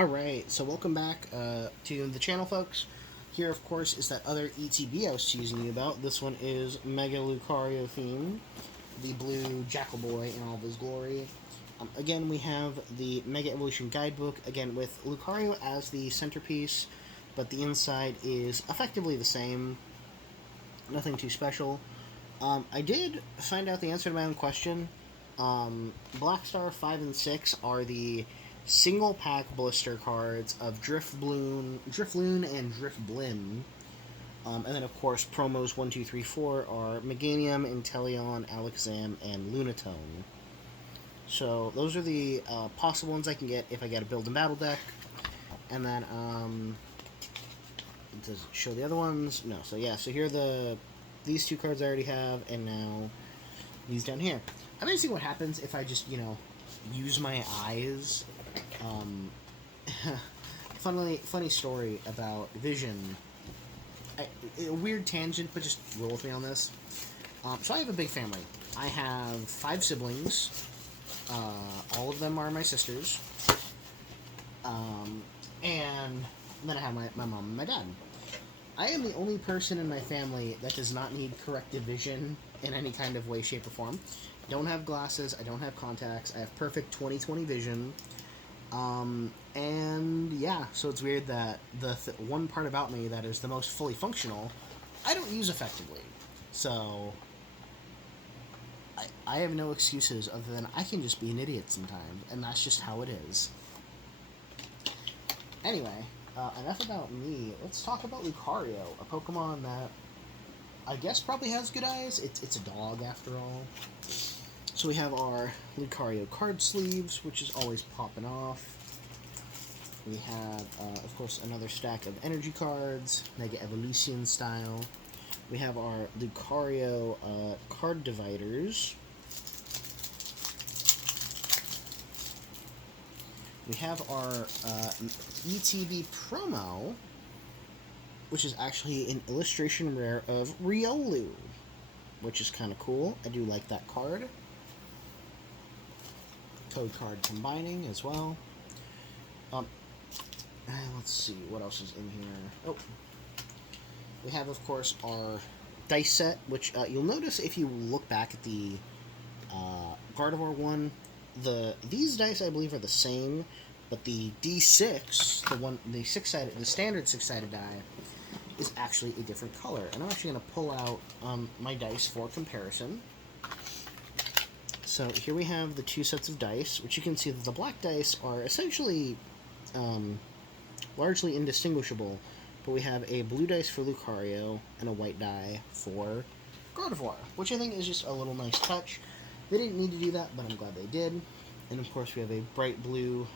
Alright, so welcome back to the channel, folks. Here, of course, is that other ETB I was teasing you about. This one is Mega Lucario theme, the blue Jackal Boy in all of his glory. Again, we have the Mega Evolution Guidebook, again with Lucario as the centerpiece, but the inside is effectively the same. Nothing too special. I did find out the answer to my own question. Black Star 5 and 6 are the single pack blister cards of Drifloon, and Drifblim. And then, of course, promos 1, 2, 3, 4 are Meganium, Inteleon, Alakazam, and Lunatone. So, those are the possible ones I can get if I get a build and battle deck. And then, does it show the other ones? No. So, yeah, so here are these two cards I already have, and now these down here. I'm going to see what happens if I just, use my eyes. Funny story about vision. A weird tangent, but just roll with me on this. So I have a big family. I have 5 siblings. All of them are my sisters. And then I have my mom and my dad. I am the only person in my family that does not need corrective vision in any kind of way, shape, or form. I don't have glasses. I don't have contacts. I have perfect 20/20 vision. And yeah, so it's weird that the one part about me that is the most fully functional, I don't use effectively. So I have no excuses other than I can just be an idiot sometimes, and that's just how it is. Anyway, enough about me. Let's talk about Lucario, a Pokemon that I guess probably has good eyes. It's a dog after all. So we have our Lucario card sleeves, which is always popping off. We have, of course, another stack of energy cards, Mega Evolution style. We have our Lucario card dividers. We have our ETB promo, which is actually an illustration rare of Riolu, which is kind of cool. I do like that card. Code card combining as well. Let's see, what else is in here? Oh, we have, of course, our dice set, which you'll notice if you look back at the Gardevoir one, these dice I believe are the same, but the D6, the standard 6-sided die, is actually a different color. And I'm actually going to pull out my dice for comparison. So here we have the 2 sets of dice, which you can see that the black dice are essentially largely indistinguishable, but we have a blue dice for Lucario and a white die for Gardevoir, which I think is just a little nice touch. They didn't need to do that, but I'm glad they did. And of course we have a bright blue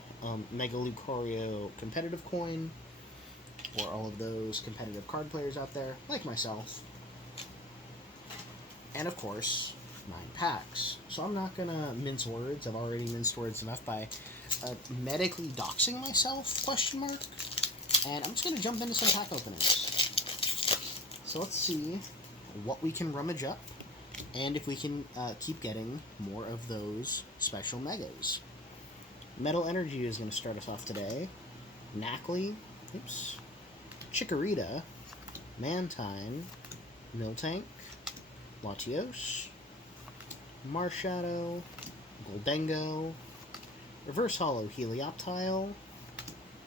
Mega Lucario competitive coin for all of those competitive card players out there, like myself. And of course, 9 packs. So I'm not gonna mince words. I've already minced words enough by medically doxing myself, question mark. And I'm just gonna jump into some pack openings. So let's see what we can rummage up, and if we can keep getting more of those special megas. Metal Energy is gonna start us off today. Knackley, Chikorita, Mantine, Miltank, Latios, Marshadow, Goldengo, Reverse Hollow Helioptile,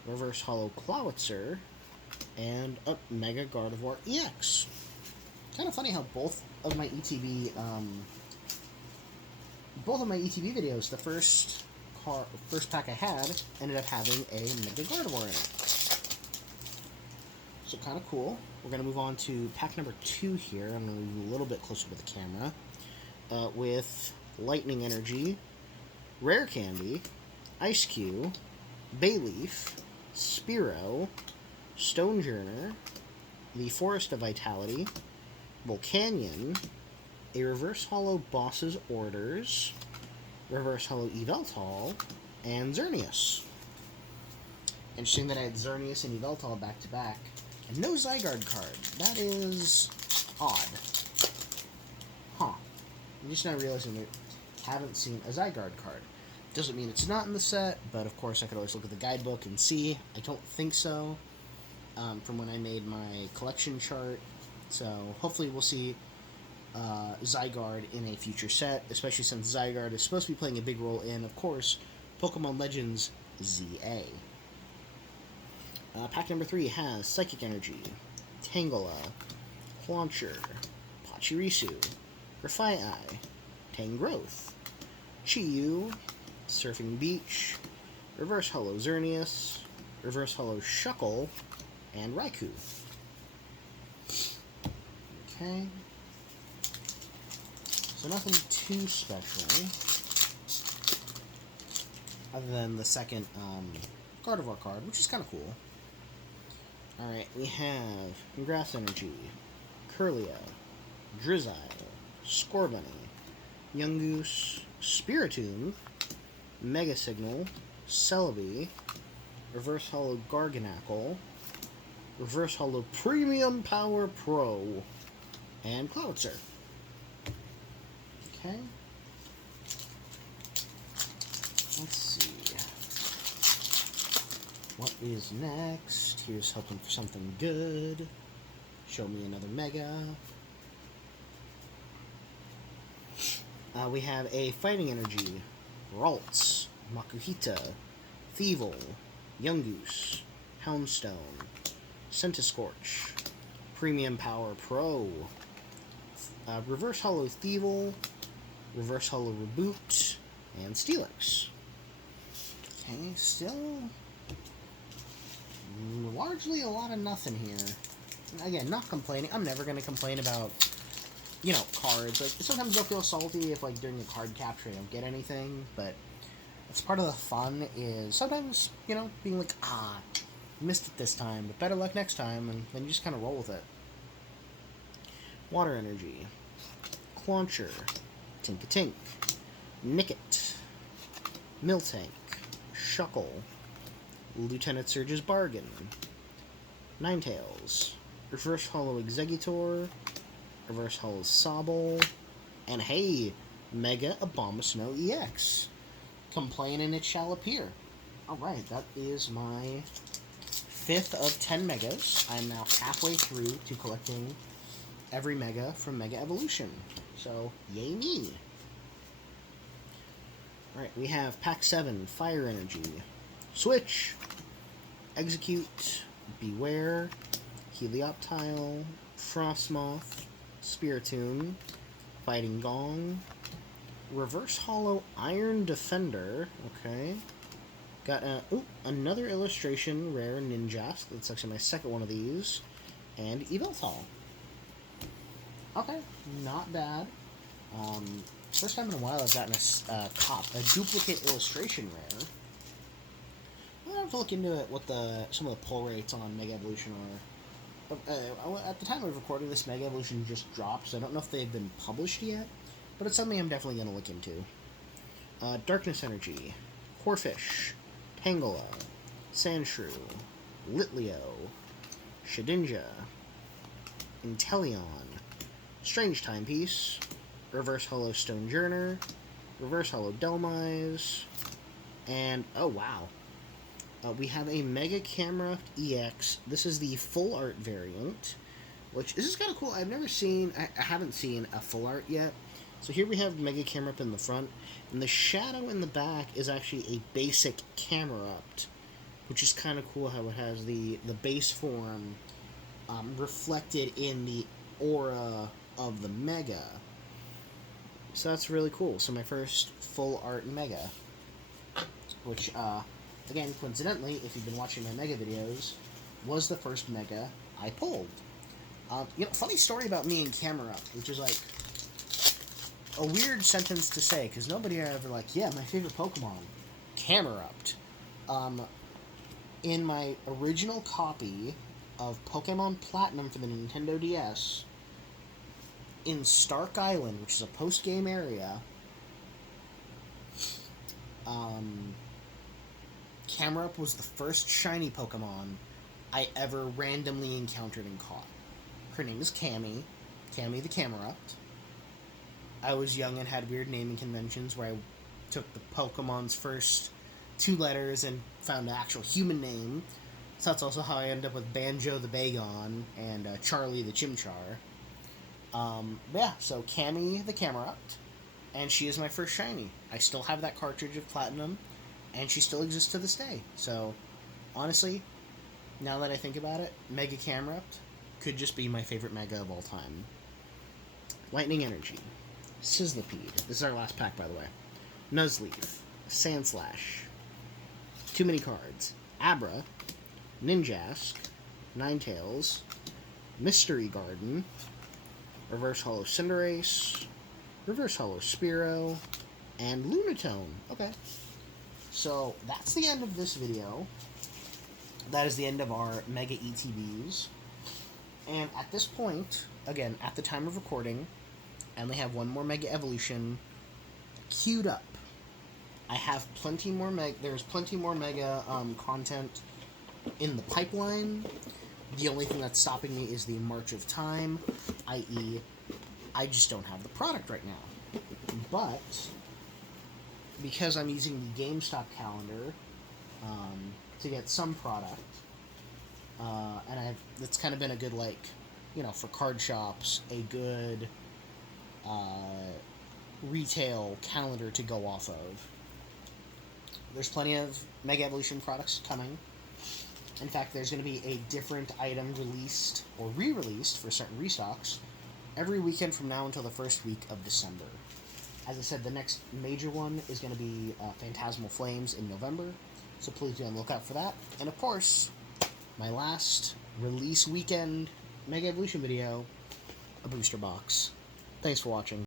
Reverse Hollow Clawitzer, and a Mega Gardevoir EX. Kind of funny how both of my ETB videos, the first pack I had ended up having a Mega Gardevoir in it. So kind of cool. We're going to move on to pack number 2 here. I'm going to move a little bit closer with the camera. With Lightning Energy, Rare Candy, Ice Cube, Bayleaf, Spearow, Stonejourner, the Forest of Vitality, Volcanion, a Reverse Hollow Boss's Orders, Reverse Hollow Yveltal, and Xerneas. Interesting that I had Xerneas and Yveltal back to back, and no Zygarde card. That is odd. Huh. I'm just now realizing we haven't seen a Zygarde card. Doesn't mean it's not in the set, but of course I could always look at the guidebook and see. I don't think so, from when I made my collection chart. So hopefully we'll see Zygarde in a future set, especially since Zygarde is supposed to be playing a big role in, of course, Pokemon Legends ZA. Pack number 3 has Psychic Energy, Tangela, Clauncher, Pachirisu, Grafaiai, Tangrowth, Chi-Yu, Surfing Beach, Reverse Holo Xerneas, Reverse Holo Shuckle, and Raikou. Okay. So nothing too special, other than the second Gardevoir card, which is kind of cool. Alright, we have Grass Energy, Kirlia, Drizzile, Scorbunny, Yungoos, Spiritomb, Mega Signal, Celebi, Reverse Holo Garganacl, Reverse Holo Premium Power Pro, and Cloudser. Okay. Let's see. What is next? Here's hoping for something good. Show me another Mega. We have a Fighting Energy, Ralts, Makuhita, Thievul, Yungoos, Houndstone, Centiskorch, Premium Power Pro, Reverse Holo Thievul, Reverse Holo Reboot, and Steelix. Okay, still largely a lot of nothing here. Again, not complaining. I'm never going to complain about, you know, cards. Like, sometimes I'll feel salty if, like, during a card capture I don't get anything, but that's part of the fun, is sometimes, you know, being like, missed it this time, but better luck next time, and then you just kind of roll with it. Water Energy, Clauncher, Tinkatink, Nickit, Miltank, Shuckle, Lieutenant Surge's Bargain, Ninetales, Reverse Holo Exeggutor, Reverse Holo Sobble, and hey, Mega Abomasnow EX. Complain and it shall appear. Alright, that is my 5th of 10 Megas. I'm now halfway through to collecting every Mega from Mega Evolution. So, yay me. Alright, we have Pack 7, Fire Energy, Switch, Execute, Beware, Helioptile, Frostmoth, Spiritomb, Fighting Gong, Reverse Holo Iron Defender, okay. Got another illustration, Rare Ninjask, that's actually my second one of these, and Yveltal. Okay, not bad. First time in a while I've gotten a duplicate illustration rare. I'll have to look into it, what some of the pull rates on Mega Evolution are. At the time of recording this, Mega Evolution just dropped, so I don't know if they've been published yet, but it's something I'm definitely going to look into. Darkness Energy, Corphish, Tangela, Sandshrew, Litleo, Shedinja, Inteleon, Strange Timepiece, Reverse Holo Stonejourner, Reverse Holo Delmise, and, oh wow, we have a Mega Camerupt EX. This is the full art variant, which, this is kind of cool. I haven't seen a full art yet. So here we have Mega Camerupt in the front, and the shadow in the back is actually a basic Camerupt, which is kind of cool how it has the base form reflected in the aura of the Mega. So that's really cool. So my first full art Mega, which, again, coincidentally, if you've been watching my Mega videos, was the first Mega I pulled. Funny story about me and Camerupt, which is like a weird sentence to say, because nobody are ever like, yeah, my favorite Pokemon, Camerupt. In my original copy of Pokemon Platinum for the Nintendo DS, in Stark Island, which is a post-game area, Camerupt was the first shiny Pokemon I ever randomly encountered and caught. Her name is Cammy the Camerupt. I was young and had weird naming conventions where I took the Pokemon's first 2 letters and found an actual human name. So that's also how I ended up with Banjo the Bagon and Charlie the Chimchar. Yeah, so Cammy the Camerupt, and she is my first shiny. I still have that cartridge of Platinum, and she still exists to this day. So, honestly, now that I think about it, Mega Camerupt could just be my favorite Mega of all time. Lightning Energy, Sizzlipede. This is our last pack, by the way. Nuzleaf, Sandslash. Too many cards. Abra, Ninjask, Ninetales, Mystery Garden, Reverse Hollow Cinderace, Reverse Hollow Spearow, and Lunatone. Okay. So, that's the end of this video. That is the end of our Mega ETBs. And at this point, again, at the time of recording, I only have one more Mega Evolution queued up. I have plenty more there's plenty more Mega content in the pipeline. The only thing that's stopping me is the march of time, i.e., I just don't have the product right now. But, because I'm using the GameStop calendar to get some product, and it's kind of been a good, like, you know, for card shops, a good retail calendar to go off of. There's plenty of Mega Evolution products coming. In fact, there's going to be a different item released or re-released for certain restocks every weekend from now until the first week of December. As I said, the next major one is going to be Phantasmal Flames in November, so please be on the lookout for that. And of course, my last release weekend Mega Evolution video, a booster box. Thanks for watching.